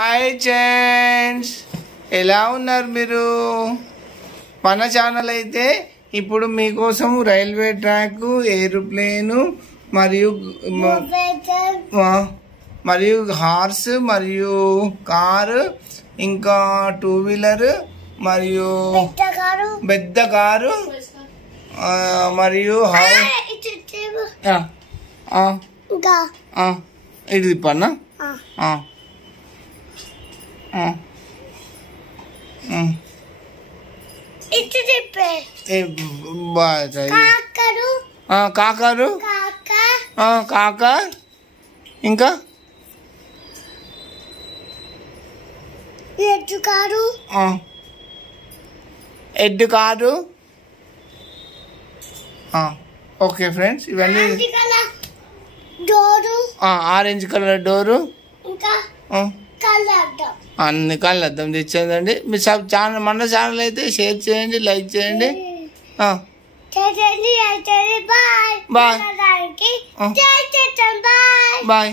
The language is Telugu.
హాయ్ ఫ్రెండ్స్, ఎలా ఉన్నారు మీరు? మన ఛానల్ అయితే ఇప్పుడు మీకోసం రైల్వే ట్రాక్, ఏరోప్లేన్ మరియు హార్స్ మరియు కారు, ఇంకా 2 వీలర్ మరియు పెద్ద కారు మరియు ఇది తిప్పన్నా. కాకారు, కాక, ఇంకా ఎడ్డు కారు. ఓకే ఫ్రెండ్స్, ఇవన్నీ ఆరెంజ్ కలర్ డోరు, అన్ని కళ్ళు అర్థం తెచ్చేదండి. మీ ఛానల్, మన ఛానల్ అయితే షేర్ చేయండి, లైక్ చేయండి. Bye bye.